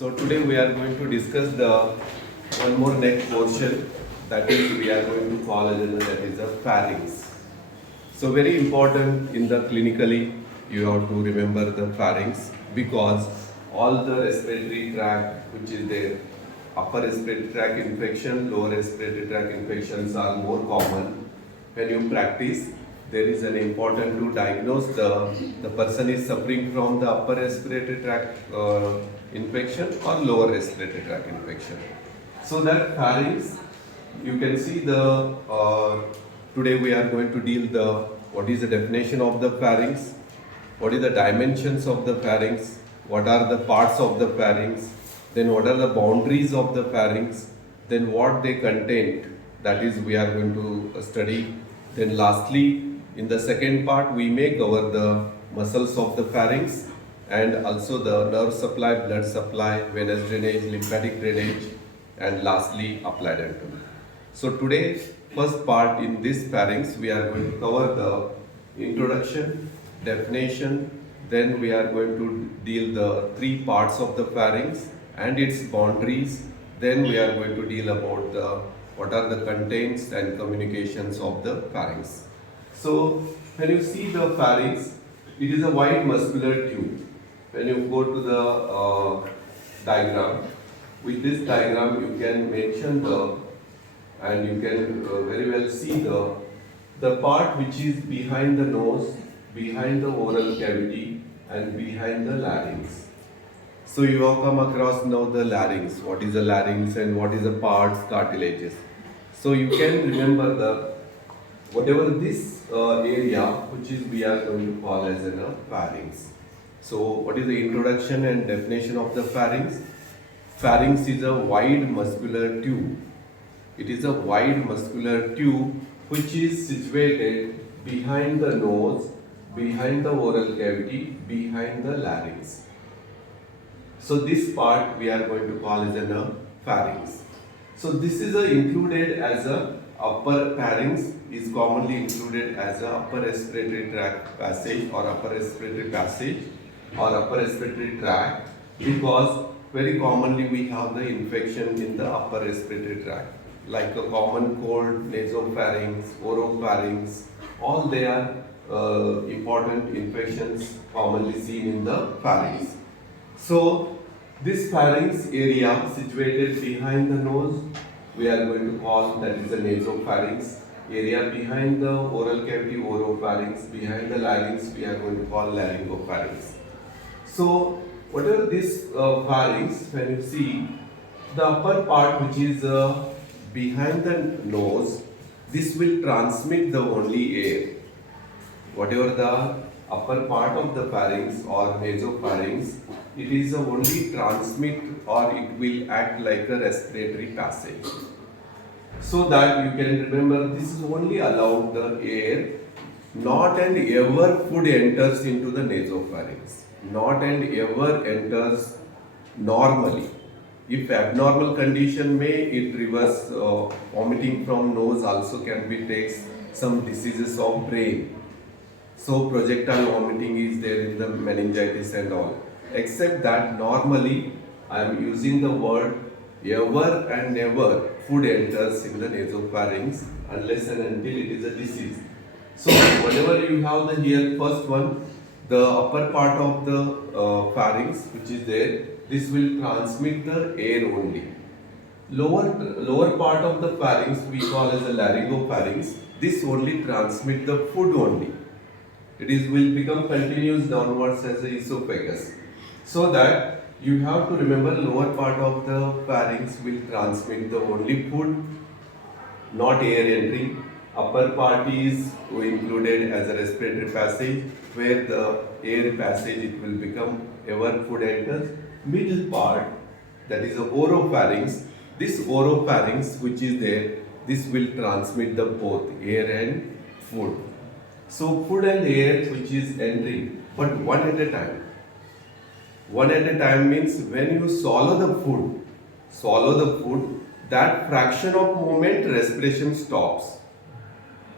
So today we are going to discuss the one more neck portion, that is we are going to call as that is the pharynx. So very important in the clinically you have to remember the pharynx because all the respiratory tract which is there, upper respiratory tract infection, lower respiratory tract infections are more common. When you practice, there is an important to diagnose the person is suffering from the upper respiratory tract infection or lower respiratory tract infection. So that pharynx, you can see the today we are going to deal the what is the definition of the pharynx, what is the dimensions of the pharynx, what are the parts of the pharynx, then what are the boundaries of the pharynx, then what they contain, that is we are going to study. Then lastly, in the second part, we may cover the muscles of the pharynx and also the nerve supply, blood supply, venous drainage, lymphatic drainage, and lastly applied anatomy. So today, first part in this pharynx, we are going to cover the introduction, definition, then we are going to deal the three parts of the pharynx and its boundaries, then we are going to deal about the what are the contents and communications of the pharynx. So when you see the pharynx, it is a wide muscular tube. When you go to the diagram, with this diagram you can mention the and you can very well see the part which is behind the nose, behind the oral cavity and behind the larynx. So you have come across now the larynx, what is the larynx and what is the parts, cartilages. So you can remember the whatever this area which is we are going to call as a pharynx. So what is the introduction and definition of the pharynx? Pharynx is a wide muscular tube. It is a wide muscular tube which is situated behind the nose, behind the oral cavity, behind the larynx. So this part we are going to call as a pharynx. So this is included as a upper pharynx is commonly included as a upper respiratory tract passage or upper respiratory passage or upper respiratory tract because very commonly we have the infection in the upper respiratory tract like a common cold, nasopharynx, oropharynx, all they are important infections commonly seen in the pharynx. So this pharynx area situated behind the nose, we are going to call that is the nasopharynx. Area behind the oral cavity, oropharynx. Behind the larynx, we are going to call laryngopharynx. So whatever this pharynx, when you see the upper part which is behind the nose, this will transmit the only air. Whatever the upper part of the pharynx or nasopharynx, it is only transmit or it will act like a respiratory passage. So that you can remember this is only allowed the air, not and ever food enters into the nasopharynx. Not and ever enters normally. If abnormal condition may, it reverse vomiting from nose also can be takes some diseases of brain. So projectile vomiting is there in the meningitis and all. Except that normally I am using the word ever and never food enters in the nasopharynx unless and until it is a disease. So whatever you have the here first one, the upper part of the pharynx which is there, this will transmit the air only. Lower part of the pharynx we call as a laryngopharynx. This only transmit the food only. It is will become continuous downwards as a esophagus. So that you have to remember lower part of the pharynx will transmit the only food, not air entry. Upper part is included as a respiratory passage where the air passage it will become ever food enters. Middle part, that is a oropharynx. This oropharynx which is there, this will transmit the both air and food. So food and air which is entering, but one at a time. One at a time means when you swallow the food, that fraction of moment respiration stops.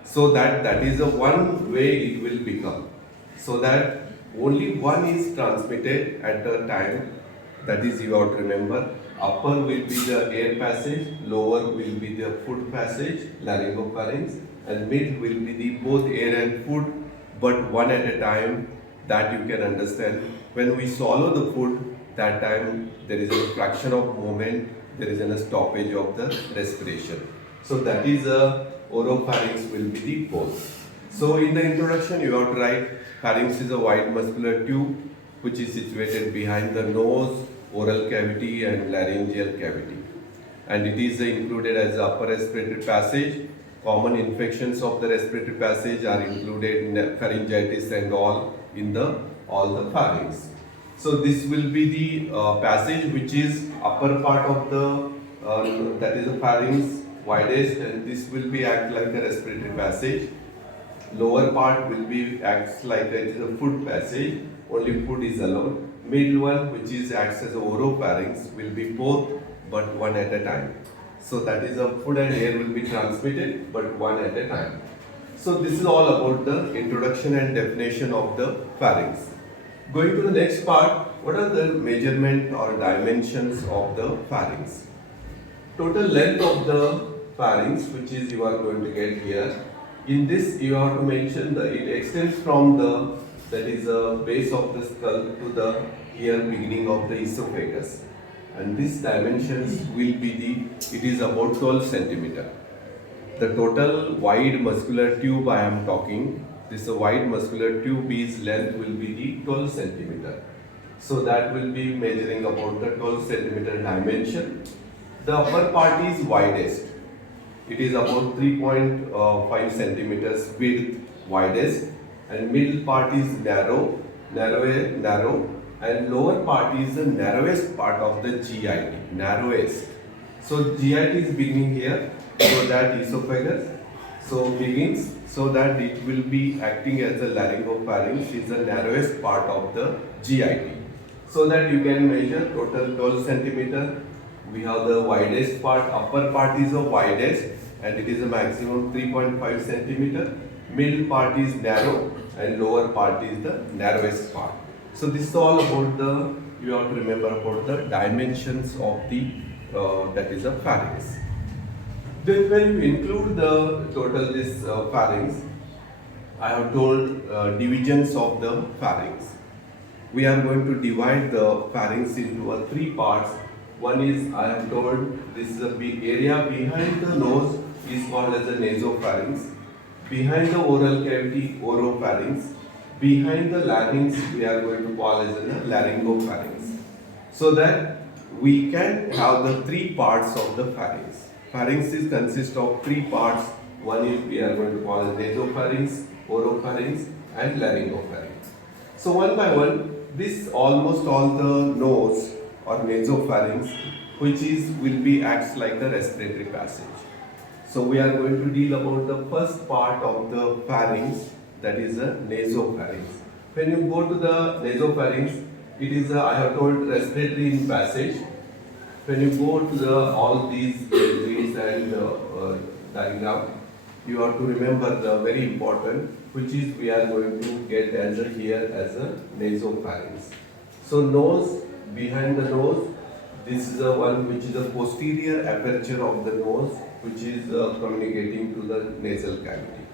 So that is the one way it will become. So that only one is transmitted at a time That is, you have to remember, upper will be the air passage, lower will be the food passage, laryngopharynx, and mid will be the both air and food, but one at a time. That you can understand. When we swallow the food, that time there is a fraction of moment, there is a stoppage of the respiration. So that is a oropharynx will be the pose. So in the introduction, you have to write pharynx is a wide muscular tube which is situated behind the nose, oral cavity and laryngeal cavity. And it is included as the upper respiratory passage. Common infections of the respiratory passage are included in pharyngitis and all in the pharynx. So this will be the passage which is upper part of the that is the pharynx widest, and this will be act like a respiratory passage. Lower part will be acts like it is a food passage, only food is allowed. Middle one, which is acts as a oropharynx, will be both but one at a time. So that is a food and air will be transmitted but one at a time. So this is all about the introduction and definition of the pharynx. Going to the next part, what are the measurement or dimensions of the pharynx? Total length of the pharynx, which is you are going to get here. In this, you have to mention that it extends from the base of the skull to the here beginning of the esophagus, and this dimensions will be it is about 12 centimeter. The total wide muscular tube I am talking, this wide muscular tube is length will be the 12 centimeter. So that will be measuring about the 12 centimeter dimension. The upper part is widest. It is about 3.5 centimeters width widest, and middle part is narrow, and lower part is the narrowest part of the GIT, narrowest. So GIT is beginning here, so that esophagus, so begins, so that it will be acting as a laryngopharynx is the narrowest part of the GIT. So that you can measure total 12 centimeter. We have the widest part, upper part is the widest and it is a maximum 3.5 centimeter. Middle part is narrow and lower part is the narrowest part. So this is all about the, you have to remember about the dimensions of the, that is a pharynx. Then when you include the total this pharynx, I have told divisions of the pharynx. We are going to divide the pharynx into three parts. One is, I have told, this is a big area behind the nose is called as a nasopharynx. Behind the oral cavity, oropharynx. Behind the larynx, we are going to call as a laryngopharynx. So that we can have the three parts of the pharynx. Pharynx is consist of three parts. One is we are going to call as nasopharynx, oropharynx, and laryngopharynx. So one by one, this almost all the nose or nasopharynx, which is will be acts like the respiratory passage. So we are going to deal about the first part of the pharynx, that is the nasopharynx. When you go to the nasopharynx, it is I have told respiratory in passage. When you go to the all these trees and diagram, you have to remember the very important, which is we are going to get as a here as a nasopharynx. So nose, behind the nose, this is the one which is a posterior aperture of the nose, which is communicating to the nasal cavity.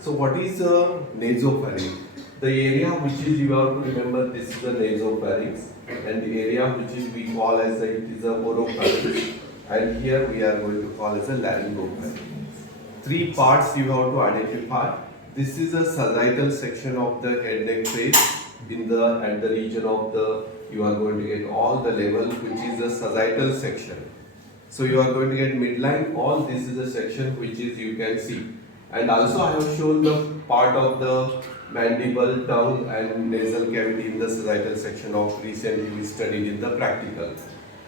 So what is a nasopharynx? The area which is, you have to remember, this is the nasopharynx, and the area which is we call as it is a oropharynx, and here we are going to call as a laryngopharynx. Three parts you have to identify. This is a sagittal section of the head neck face. In the at the region of the, you are going to get all the level which is the sagittal section. So you are going to get midline. All this is the section which is you can see. And also I have shown the part of the mandible, tongue and nasal cavity in the sagittal section of recently we studied in the practical.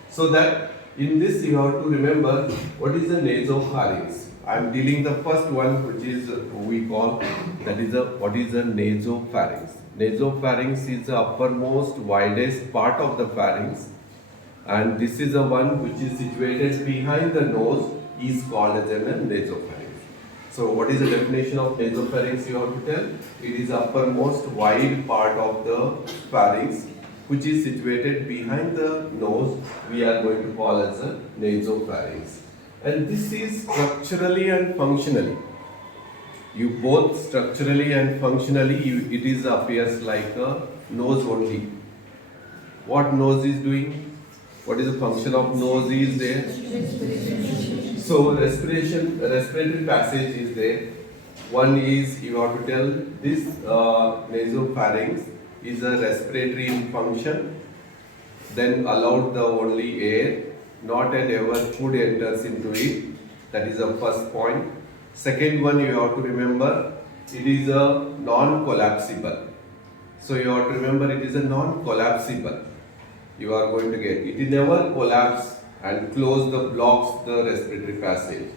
So that in this you have to remember what is the nasopharynx. I am dealing the first one which is we call, that is a what is the nasopharynx. Nasopharynx is the uppermost widest part of the pharynx, and this is the one which is situated behind the nose is called as a nasopharynx. So what is the definition of nasopharynx you have to tell? It is uppermost wide part of the pharynx which is situated behind the nose, we are going to call as a nasopharynx. And this is structurally and functionally. You both structurally and functionally, it is appears like a nose only. What nose is doing? What is the function of nose is there? So respiratory passage is there. One is, you have to tell, this nasopharynx is a respiratory function. Then allowed the only air, not and ever food enters into it. That is the first point. Second one, you have to remember, it is a non-collapsible. So you have to remember, it is a non-collapsible. You are going to get it never collapse and close the blocks the respiratory passage.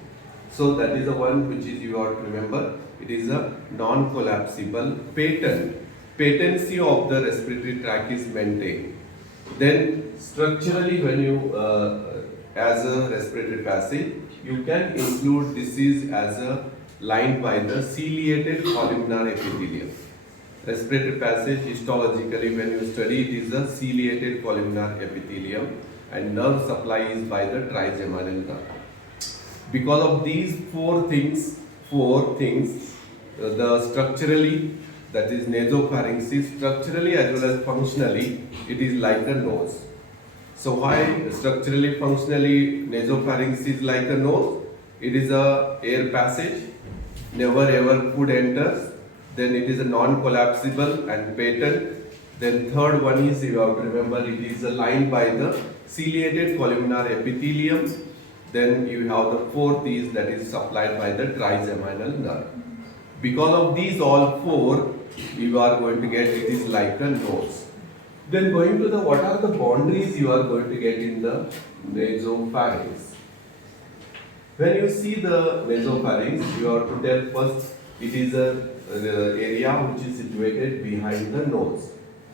So that is the one which is you have to remember. It is a non-collapsible patent. Patency of the respiratory tract is maintained. Then structurally, when you as a respiratory passage, you can include disease as a lined by the ciliated columnar epithelium. Respiratory passage histologically, when you study, it is a ciliated columnar epithelium, and nerve supply is by the trigeminal nerve. Because of these four things, the structurally, that is nasopharynx, is structurally as well as functionally, it is like a nose. So why structurally, functionally nasopharynx is like a nose? It is a air passage, never ever food enters. Then it is a non-collapsible and patent. Then third one is, you have to remember, it is lined by the ciliated columnar epithelium. Then you have the fourth is, that is supplied by the trigeminal nerve. Because of these all four, you are going to get, it is like a nose. Then going to the, what are the boundaries you are going to get in the nasopharynx? When you see the nasopharynx, you have to tell first, it is a area which is situated behind the nose.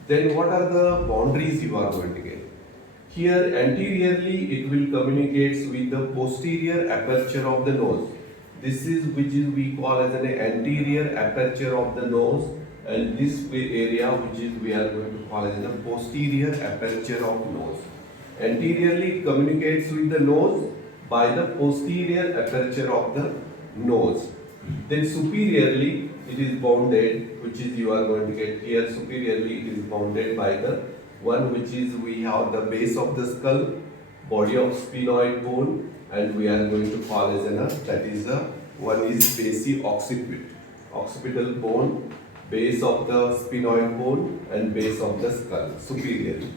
Then what are the boundaries you are going to get? Here anteriorly it will communicate with the posterior aperture of the nose. This is which is we call as an anterior aperture of the nose, and this area which is we are going to call as the posterior aperture of nose. Anteriorly it communicates with the nose by the posterior aperture of the nose. Then superiorly it is bounded, which is you are going to get here, superiorly it is bounded by the one which is we have the base of the skull, body of sphenoid bone, and we are going to call as that is the one is basi-occiput, occipital bone, base of the sphenoid bone and base of the skull, superiorly.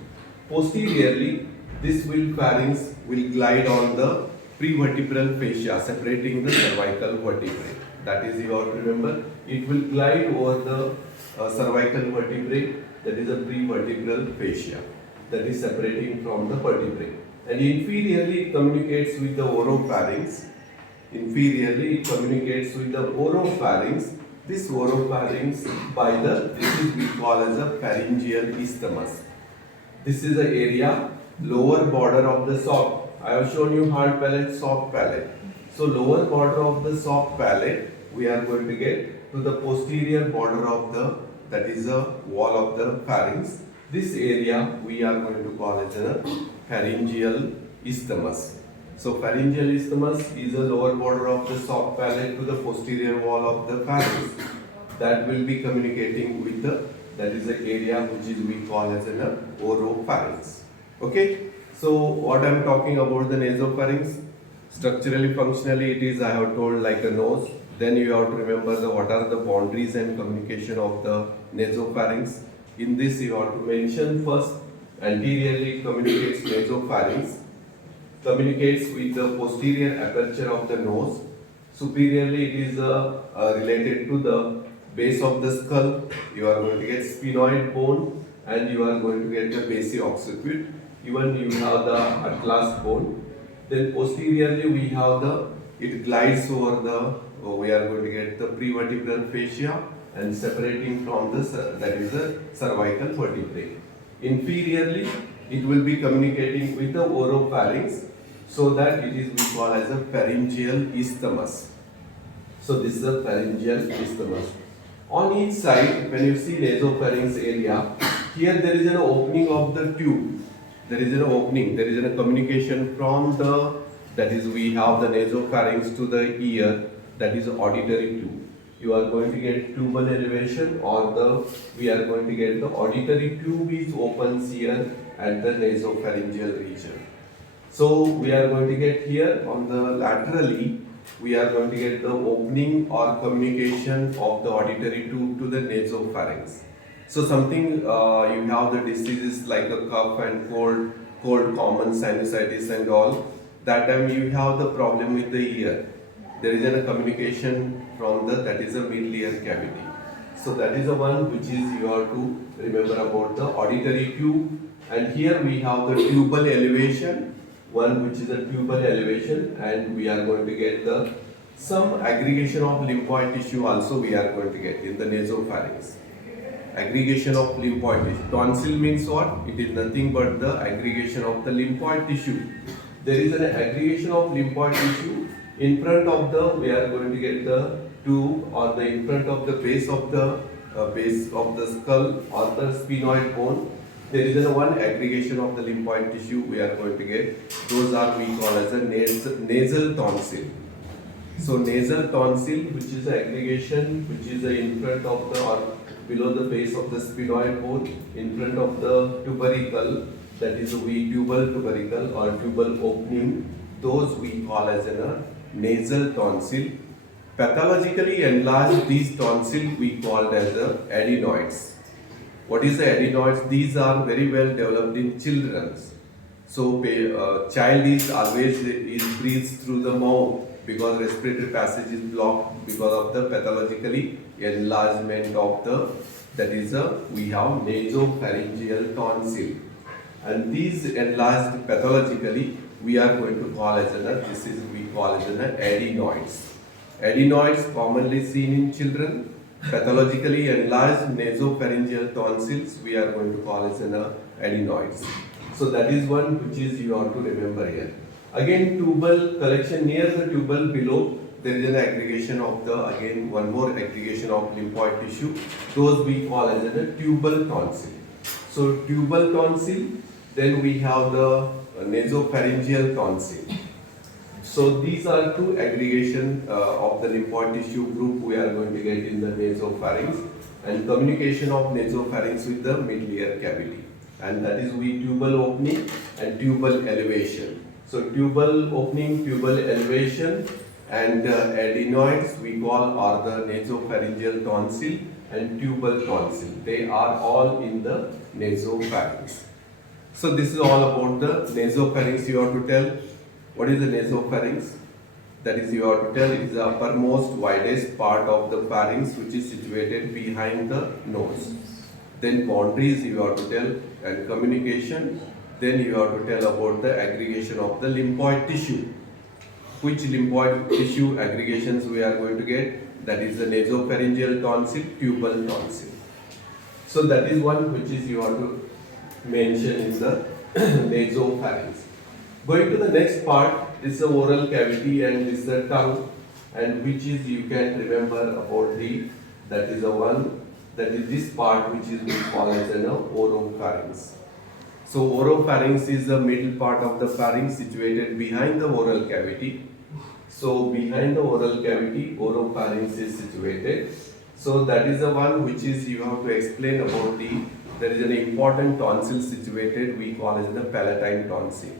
Posteriorly, this pharynx will glide on the prevertebral fascia separating the cervical vertebrae. That is, you have to remember, it will glide over the cervical vertebrae, that is a prevertebral fascia, that is separating from the vertebrae. And inferiorly it communicates with the oropharynx. Inferiorly it communicates with the oropharynx. This oropharynx by the, this is we call as a pharyngeal isthmus. This is the area, lower border of the soft. I have shown you hard palate, soft palate. So lower border of the soft palate, we are going to get to the posterior border of the, that is the wall of the pharynx. This area we are going to call as a pharyngeal isthmus. So pharyngeal isthmus is a lower border of the soft palate to the posterior wall of the pharynx. That will be communicating with the, that is the area which is we call as an oropharynx. Okay. So what I am talking about the nasopharynx, structurally, functionally, it is, I have told, like a nose. Then you have to remember the what are the boundaries and communication of the nasopharynx. In this you have to mention first, anteriorly communicates nasopharynx, communicates with the posterior aperture of the nose. Superiorly it is related to the base of the skull. You are going to get sphenoid bone and you are going to get the basi-occiput. Even you have the atlas bone. Then posteriorly we have the, it glides over the, we are going to get the prevertebral fascia and separating from the, that is the cervical vertebrae. Inferiorly it will be communicating with the oropharynx, so that it is we call as a pharyngeal isthmus. So this is a pharyngeal isthmus. On each side, when you see nasopharynx area, Here there is an opening of the tube. There is an opening. There is a communication from the, that is we have the nasopharynx to the ear, that is auditory tube. You are going to get tubal elevation, or we are going to get the auditory tube is opens here at the nasopharyngeal region. So we are going to get here on the laterally, we are going to get the opening or communication of the auditory tube to the nasopharynx. So something you have the diseases like a cough and cold common sinusitis and all. That time you have the problem with the ear. There is a communication from the, that is a middle ear cavity. So that is the one which is you have to remember about the auditory tube. And here we have the tubal elevation, one which is a tubal elevation, and we are going to get the some aggregation of lymphoid tissue also we are going to get in the nasopharynx. Aggregation of lymphoid tissue. Tonsil means what? It is nothing but the aggregation of the lymphoid tissue. There is an aggregation of lymphoid tissue in front of the, we are going to get the tube, or the in front of the base of the skull or the sphenoid bone. There is one aggregation of the lymphoid tissue we are going to get. Those are we call as a nasal tonsil. So nasal tonsil, which is the aggregation which is in front of the or below the base of the sphenoid bone, in front of the tubercle, that is we tubal tubercle or tubal opening, those we call as a nasal tonsil. Pathologically enlarged these tonsil we called as adenoids. What is the adenoids? These are very well developed in children. So child is always breathes through the mouth because respiratory passage is blocked because of the pathologically enlargement of the, that is we have nasopharyngeal tonsil, and these enlarged pathologically we are going to call as this is we call as adenoids. Adenoids commonly seen in children. Pathologically enlarged nasopharyngeal tonsils we are going to call as adenoids. So that is one which is you have to remember here. Again, tubal collection near the tubal below, there is an aggregation of the, again one more aggregation of lymphoid tissue. Those we call as a tubal tonsil. So tubal tonsil, then we have the nasopharyngeal tonsil. So these are two aggregation of the lymphoid tissue group we are going to get in the nasopharynx, and communication of nasopharynx with the middle ear cavity, and that is we tubal opening and tubal elevation. So tubal opening, tubal elevation, and adenoids we call are the nasopharyngeal tonsil and tubal tonsil. They are all in the nasopharynx. So this is all about the nasopharynx. You have to tell what is the nasopharynx. That is you have to tell it is the uppermost widest part of the pharynx which is situated behind the nose. Then boundaries you have to tell, and communication. Then you have to tell about the aggregation of the lymphoid tissue. Which lymphoid tissue aggregations we are going to get? That is the nasopharyngeal tonsil, tubal tonsil. So that is one which is you have to mention in the nasopharynx. Going to the next part, this is the oral cavity and this is the tongue, and which is you can remember about the, that is the one, that is this part which is we call as an oropharynx. So oropharynx is the middle part of the pharynx situated behind the oral cavity. So behind the oral cavity, oropharynx is situated. So that is the one which is you have to explain about the, there is an important tonsil situated we call as the palatine tonsil.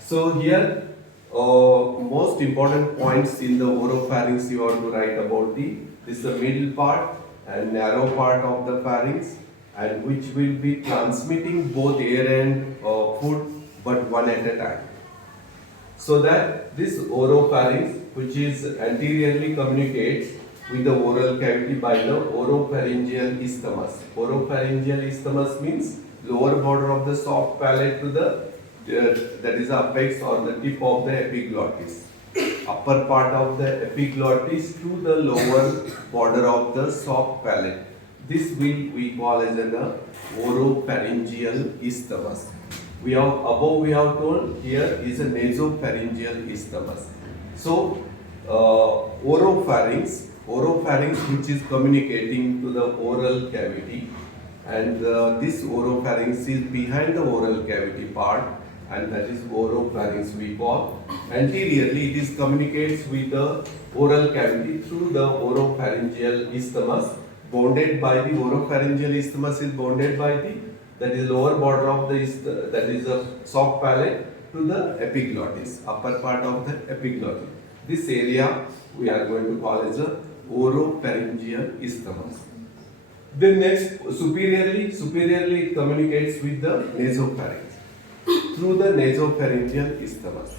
So here most important points in the oropharynx you have to write about the, this is the middle part and narrow part of the pharynx, and which will be transmitting both air and food but one at a time. So that this oropharynx which is anteriorly communicates with the oral cavity by the oropharyngeal isthmus. Oropharyngeal isthmus means lower border of the soft palate to the that is the apex or the tip of the epiglottis. Upper part of the epiglottis to the lower border of the soft palate. This we call as an oropharyngeal isthmus. We have above we have told here is a nasopharyngeal isthmus. So oropharynx which is communicating to the oral cavity, and this oropharynx is behind the oral cavity part, and that is oropharynx we call. Anteriorly, it is communicates with the oral cavity through the oropharyngeal isthmus, bounded by the oropharyngeal isthmus is bounded by the, that is lower border of the that is the soft palate to the epiglottis, upper part of the epiglottis. This area we are going to call as the oropharyngeal isthmus. Then next, superiorly it communicates with the nasopharynx through the nasopharyngeal isthmus.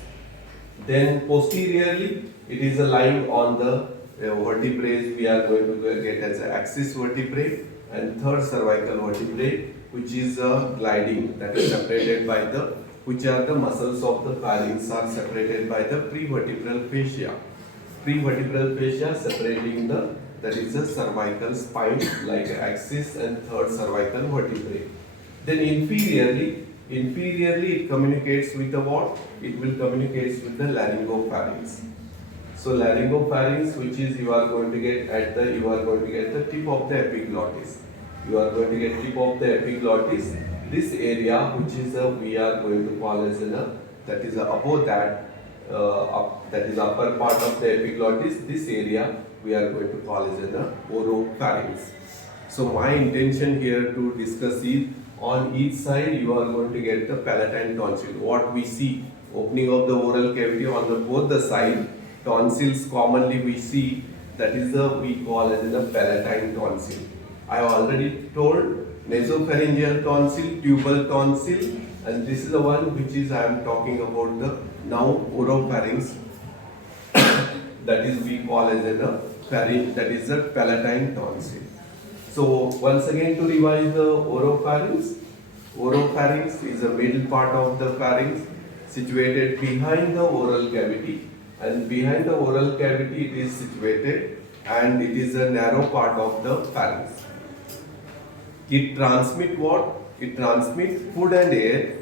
Then posteriorly, it is lying on the vertebrae we are going to get as an axis vertebrae and third cervical vertebrae, which is gliding, that is separated by the, which are the muscles of the pharynx are separated by the prevertebral fascia. Prevertebral fascia separating the, that is the cervical spine like axis and third cervical vertebrae. Then inferiorly it communicates with the what? It will communicate with the laryngopharynx. So laryngopharynx, which is you are going to get at the, you are going to get the tip of the epiglottis. You are going to get tip of the epiglottis. This area, which is we are going to call as that is above that, that is upper part of the epiglottis. This area we are going to call as the oropharynx. So my intention here to discuss is, on each side you are going to get the palatine tonsil. What we see, opening of the oral cavity on the both the side, tonsils commonly we see, that is the we call as the palatine tonsil. I have already told nasopharyngeal tonsil, tubal tonsil, and this is the one which is I am talking about the now oropharynx. That is we call as a pharynx, that is the palatine tonsil. So once again to revise the oropharynx. Oropharynx is the middle part of the pharynx situated behind the oral cavity, and behind the oral cavity it is situated, and it is a narrow part of the pharynx. It transmits what? It transmits food and air.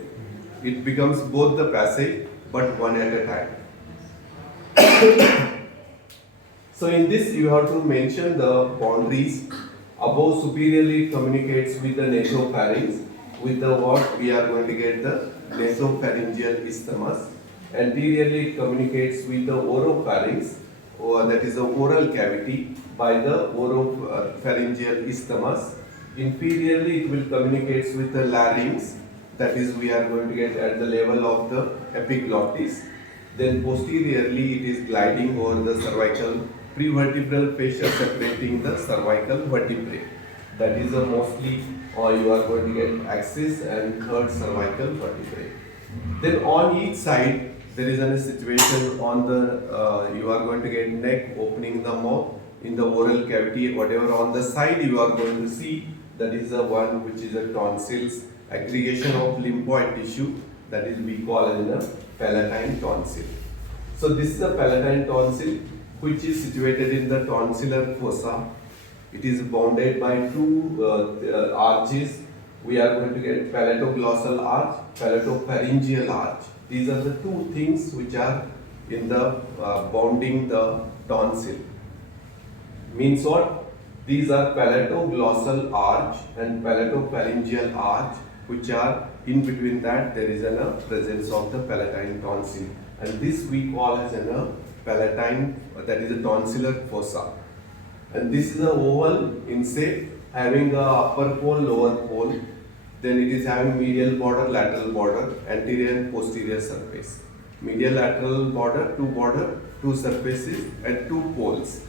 It becomes both the passage, but one at a time. So in this you have to mention the boundaries. Above superiorly it communicates with the nasopharynx, with the what we are going to get the nasopharyngeal isthmus. Anteriorly it communicates with the oropharynx, or that is the oral cavity, by the oropharyngeal isthmus. Inferiorly it will communicate with the larynx, that is we are going to get at the level of the epiglottis. Then posteriorly it is gliding over the cervical prevertebral fascia separating the cervical vertebrae. That is mostly you are going to get axis and third cervical vertebrae. Then on each side there is a situation on the you are going to get neck, opening the mouth in the oral cavity, whatever on the side you are going to see, that is the one which is a tonsils, aggregation of lymphoid tissue, that is we call as a palatine tonsil. So this is a palatine tonsil which is situated in the tonsillar fossa. It is bounded by two arches. We are going to get palatoglossal arch, palatopharyngeal arch. These are the two things which are in the bounding the tonsil. Means what? These are palatoglossal arch and palatopharyngeal arch, which are in between that there is a presence of the palatine tonsil, and this we call as a palatine, that is a tonsillar fossa. And this is a oval in shape, having a upper pole, lower pole. Then it is having medial border, lateral border, anterior and posterior surface. Medial lateral border, two surfaces and two poles.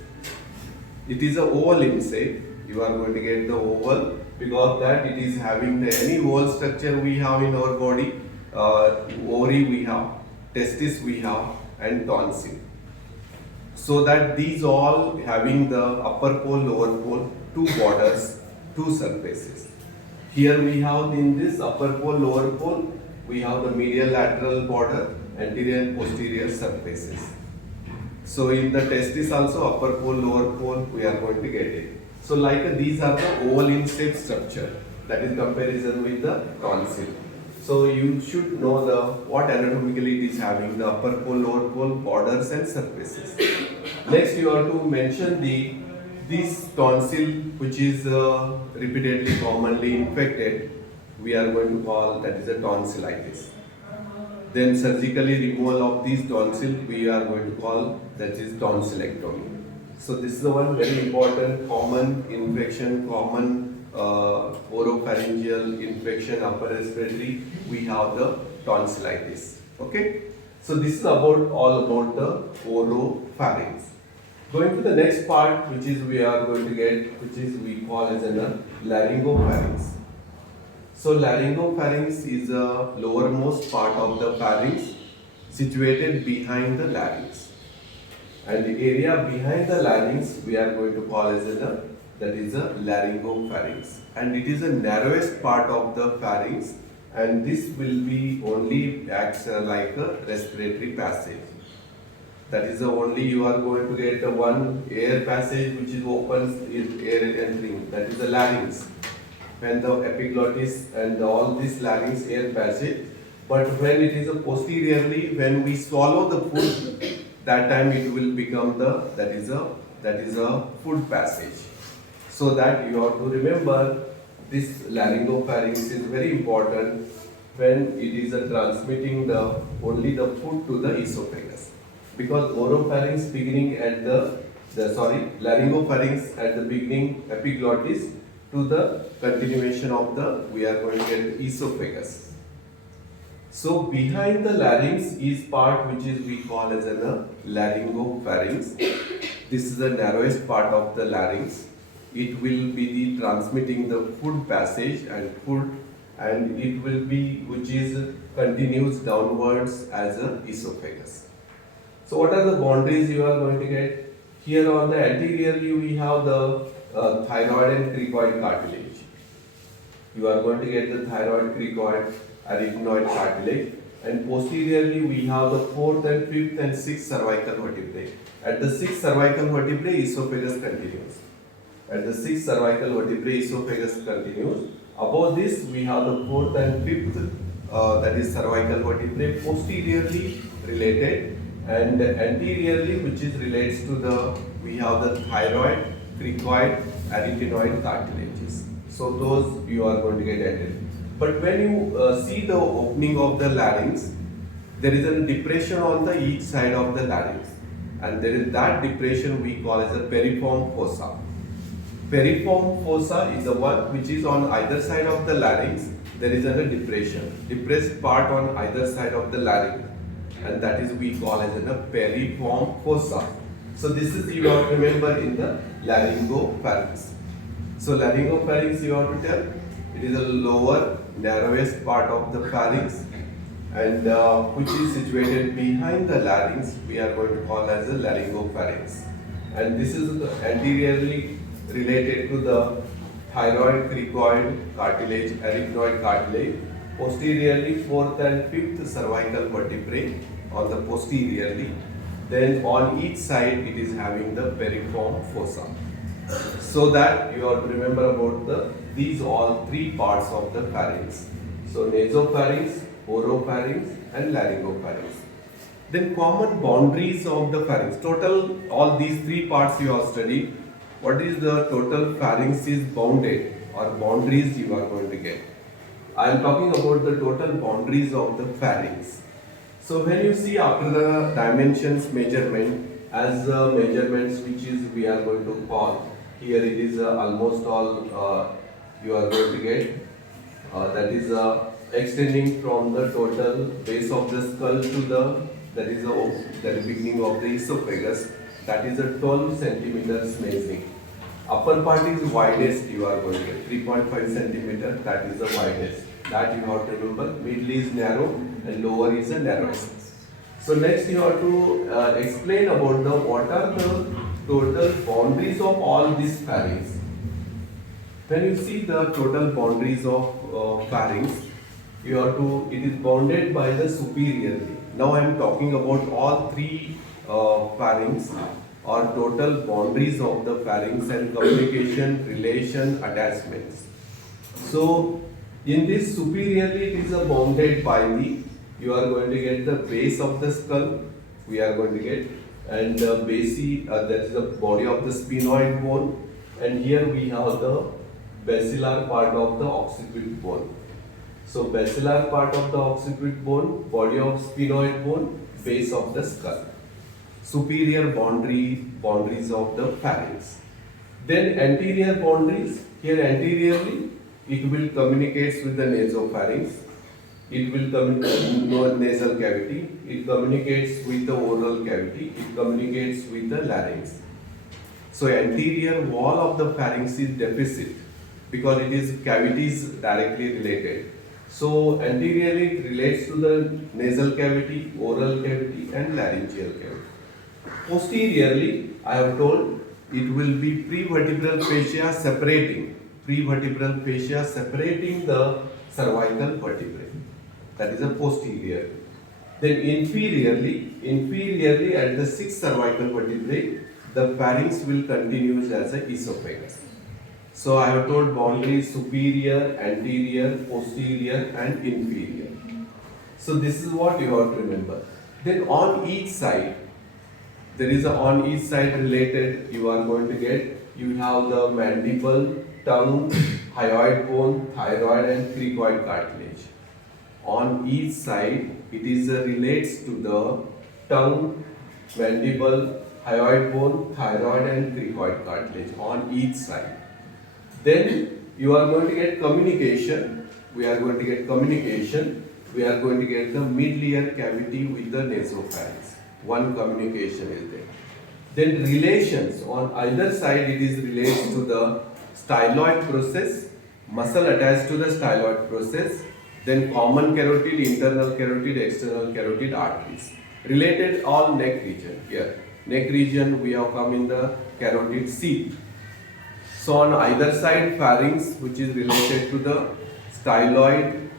It is a oval in shape. You are going to get the oval because that it is having the any oval structure we have in our body. Ovary we have, testis we have, and tonsil. So that these all having the upper pole, lower pole, two borders, two surfaces. Here we have in this upper pole, lower pole, we have the medial lateral border, anterior and posterior surfaces. So in the testis also upper pole, lower pole, we are going to get it. So like these are the oval in shape structure, that is comparison with the tonsil. So you should know the what anatomically it is having, the upper pole, lower pole, borders and surfaces. Next you have to mention the This tonsil, which is repeatedly commonly infected, we are going to call that is a tonsillitis. Then surgically removal of these tonsil, we are going to call that is tonsillectomy. So this is the one very important common infection, common oropharyngeal infection, upper respiratory. We have the tonsillitis. Okay. So this is about all about the oropharynx. Going to the next part, which is we are going to get, which is we call as a laryngopharynx. So laryngopharynx is a lowermost part of the pharynx situated behind the larynx. And the area behind the larynx we are going to call as a that is a laryngopharynx. And it is the narrowest part of the pharynx, and this will be only acts like a respiratory passage. That is the only you are going to get the one air passage which is opens is air entering. That is the larynx. When the epiglottis and all this larynx air passage, but when it is a posteriorly, when we swallow the food, that time it will become the that is a food passage. So that you have to remember this laryngopharynx is very important when it is transmitting the only the food to the esophagus, because oropharynx beginning at the laryngopharynx at the beginning epiglottis to the continuation of the we are going to get esophagus. So behind the larynx is part which is we call as a laryngopharynx. This is the narrowest part of the larynx. It will be the transmitting the food passage and food, and it will be which is continues downwards as a esophagus. So what are the boundaries you are going to get? Here on the anteriorly we have the thyroid and cricoid cartilage. You are going to get the thyroid, cricoid, arytenoid cartilage, and posteriorly we have the fourth and fifth and sixth cervical vertebrae. At the sixth cervical vertebrae, esophagus continues. At the sixth cervical vertebrae, esophagus continues. Above this, we have the fourth and fifth, that is cervical vertebrae, posteriorly related, and anteriorly, which is relates to the we have the thyroid, cricoid, arytenoid cartilages. So those you are going to get added. But when you see the opening of the larynx, there is a depression on the each side of the larynx, and there is that depression we call as a periform fossa. Periform fossa is the one which is on either side of the larynx. There is a depression, depressed part on either side of the larynx, and that is we call as a periform fossa. So this is you have to remember in the laryngopharynx. So laryngopharynx you have to tell it is a lower narrowest part of the pharynx, and which is situated behind the larynx we are going to call as a laryngopharynx, and this is anteriorly related to the thyroid, cricoid cartilage, arytenoid cartilage, posteriorly fourth and fifth cervical vertebrae on the posteriorly, then on each side it is having the periform fossa. So that you have to remember about these all three parts of the pharynx. So nasopharynx, oropharynx and laryngopharynx. Then common boundaries of the pharynx. Total all these three parts you have studied. What is the total pharynx is bounded or boundaries you are going to get. I am talking about the total boundaries of the pharynx. So when you see after the dimensions measurement, as measurements which is we are going to call, here it is almost all you are going to get, that is extending from the total base of the skull to the that is the beginning of the esophagus, that is a 12 centimeters measuring. Upper part is widest you are going to get 3.5 centimeter, that is the widest, that you have to remember. Middle is narrow and lower is the narrowest. So next you have to explain about what are the total boundaries of all these pharynx. When you see the total boundaries of pharynx, you have to, it is bounded by the superiorly. Now I am talking about all three pharynx or total boundaries of the pharynx and communication, relation, attachments. So in this superiorly it is bounded by the, you are going to get the base of the skull, we are going to get and that is the body of the sphenoid bone, and here we have the basilar part of the occiput bone. So basilar part of the occiput bone, body of sphenoid bone, base of the skull. Superior boundaries of the pharynx. Then anterior boundaries, here anteriorly it will communicate with the nasopharynx, it will communicate nasal cavity, it communicates with the oral cavity, it communicates with the larynx. So anterior wall of the pharynx is deficit because it is cavities directly related. So anteriorly it relates to the nasal cavity, oral cavity and laryngeal cavity. Posteriorly, I have told it will be prevertebral fascia separating the cervical vertebrae. That is a posterior. Then inferiorly at the sixth cervical vertebrae, the pharynx will continue as a esophagus. So I have told boundaries superior, anterior, posterior and inferior. So this is what you have to remember. Then on each side, there is on each side related, you are going to get, you have the mandible, tongue, hyoid bone, thyroid and cricoid cartilage. On each side, it is relates to the tongue, mandible, hyoid bone, thyroid and cricoid cartilage on each side. Then you are going to get communication. We are going to get communication. We are going to get the mid-ear cavity with the nasopharynx. One communication is there. Then relations on either side, it is relates to the styloid process, muscle attached to the styloid process, then common carotid, internal carotid, external carotid arteries. Related all neck region here. Neck region we have come in the carotid sheath. So on either side pharynx, which is related to the styloid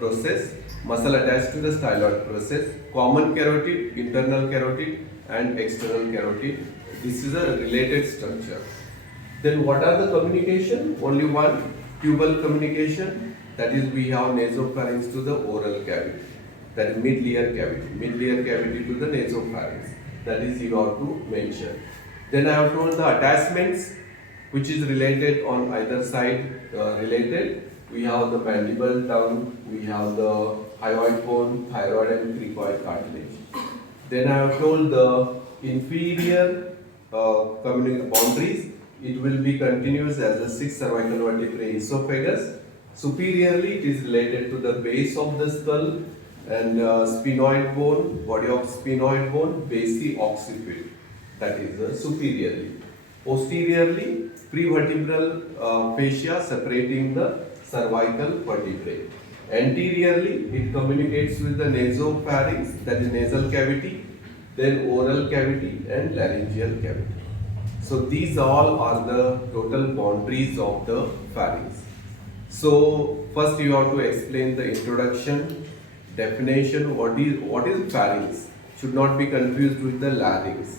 process, muscle attached to the styloid process, common carotid, internal carotid and external carotid. This is a related structure. Then what are the communication? Only one, tubal communication, that is we have nasopharynx to the oral cavity, that is mid-ear cavity to the nasopharynx, that is you have to mention. Then I have told the attachments which is related on either side related. We have the mandible, tongue, we have the hyoid bone, thyroid and cricoid cartilage. Then I have told the inferior boundaries, it will be continuous as the sixth cervical vertebrae esophagus. Superiorly, it is related to the base of the skull and sphenoid bone, body of sphenoid bone, basi occiput, that is superiorly. Posteriorly, prevertebral fascia separating the cervical vertebrae. Anteriorly, it communicates with the nasopharynx, that is nasal cavity, then oral cavity and laryngeal cavity. So these all are the total boundaries of the pharynx. So first you have to explain the introduction, definition, what is pharynx. Should not be confused with the larynx.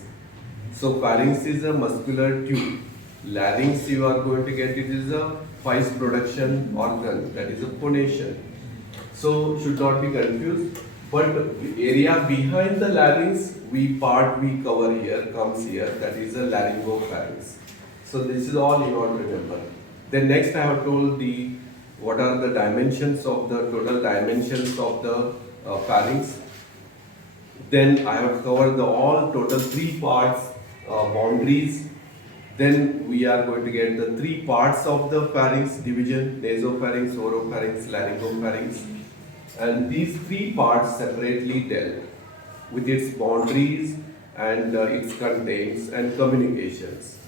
So pharynx is a muscular tube. Larynx you are going to get, it is a voice production organ, that is a phonation. So should not be confused. But area behind the larynx, we cover here, comes here, that is a laryngopharynx. So this is all you want to remember. Then next I have told what are the dimensions of the total dimensions of the pharynx. Then I have covered the all total 3 parts, boundaries. Then we are going to get the 3 parts of the pharynx division, nasopharynx, oropharynx, laryngopharynx. And these 3 parts separately dealt with its boundaries and its contents and communications.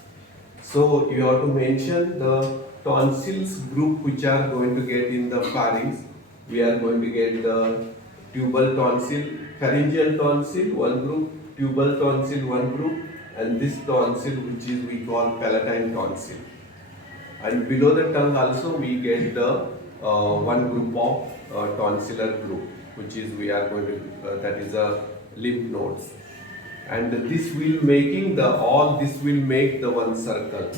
So you have to mention the tonsils group which are going to get in the pharynx. We are going to get the tubal tonsil, pharyngeal tonsil, one group, tubal tonsil, one group, and this tonsil which is we call palatine tonsil. And below the tongue also we get the one group of tonsillar group, which is we are going to that is a lymph nodes. And this will make the one circle,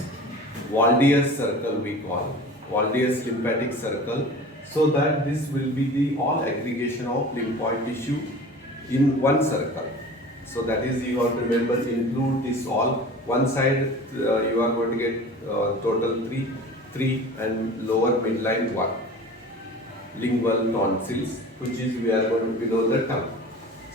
Waldeus circle we call, Waldeus lymphatic circle, so that this will be the all aggregation of lymphoid tissue in one circle. So that is, you have to remember, include this all. One side you are going to get total 3 and lower midline 1. Lingual tonsils, which is we are going to below the tongue.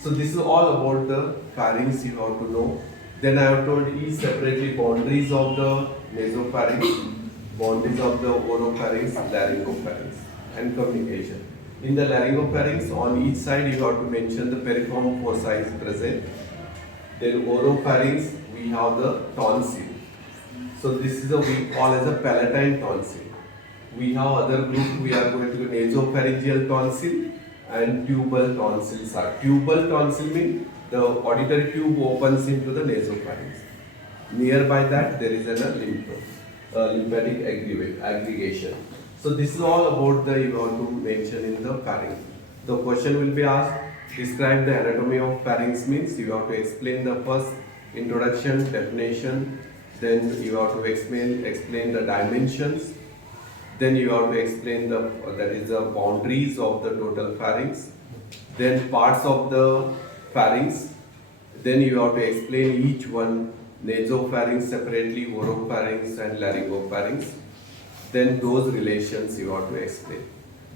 So this is all about the pharynx you have to know. Then I have told you separately boundaries of the nasopharynx, boundaries of the oropharynx, laryngopharynx, and communication. In the laryngopharynx, on each side you have to mention the piriform fossa is present. Then oropharynx, we have the tonsil. So this is a we call as a palatine tonsil. We have other group, we are going to nasopharyngeal tonsil and tubal tonsils are. Tubal tonsil means the auditory tube opens into the nasopharynx. Nearby that there is a lymphatic aggregation. So this is all about the you want to mention in the pharynx. The question will be asked, describe the anatomy of pharynx means you have to explain the first introduction, definition, then you have to explain the dimensions, then you have to explain the boundaries of the total pharynx, then parts of the pharynx, then you have to explain each one, nasopharynx separately, oropharynx and laryngopharynx, then those relations you have to explain.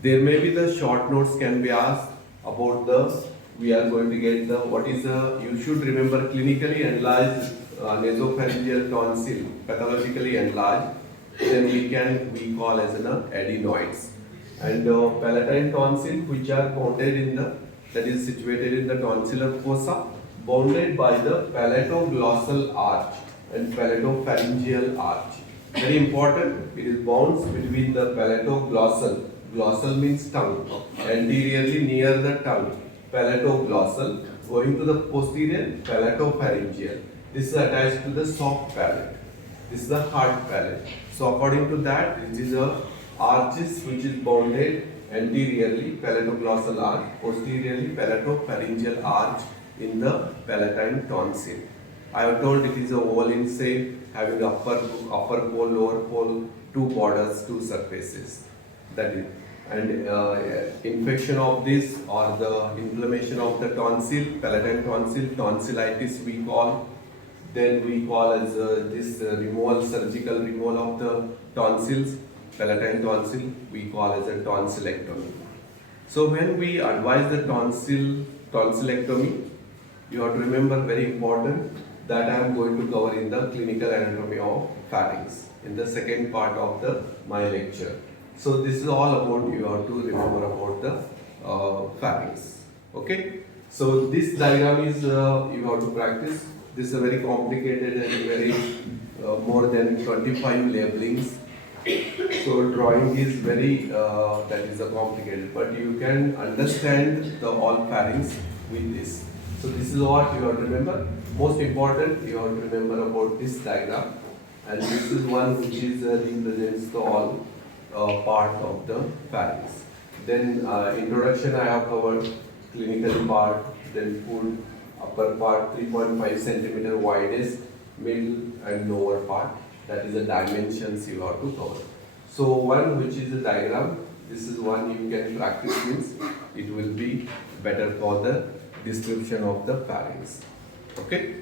There may be the short notes can be asked about the, we are going to get the, what is the, you should remember clinically enlarged nasopharyngeal tonsil, pathologically enlarged, then we call as adenoids, and palatine tonsil which are bounded in the, that is situated in the tonsillar fossa, bounded by the palatoglossal arch and palatopharyngeal arch. Very important, it is bounds between the palatoglossal, glossal means tongue, anteriorly near the tongue, palatoglossal, going to the posterior palatopharyngeal. This is attached to the soft palate. This is the hard palate. So according to that, this is a arches which is bounded anteriorly palatoglossal arch, posteriorly palatopharyngeal arch in the palatine tonsil. I have told it is a oval in shape, having upper pole, lower pole, 2 borders, 2 surfaces. That is, and infection of this or the inflammation of the tonsil, palatine tonsil, tonsillitis we call. Then we call as this removal, surgical removal of the tonsils, palatine tonsil, we call as a tonsillectomy. So when we advise the tonsillectomy, you have to remember very important that I am going to cover in the clinical anatomy of pharynx in the second part of my lecture. So this is all about, you have to remember about the pharynx. Okay. So this diagram is you have to practice. This is a very complicated and very more than 25 labelings. So drawing is very that is a complicated, but you can understand the all pharynx with this. So this is what you have to remember. Most important, you have to remember about this diagram, and this is one which is represents the all part of the pharynx. Then introduction I have covered, clinical part, then full upper part 3.5 centimeter widest, middle and lower part, that is the dimensions you have to cover. So one which is a diagram, this is one you can practice, means it will be better for the description of the pharynx. Okay.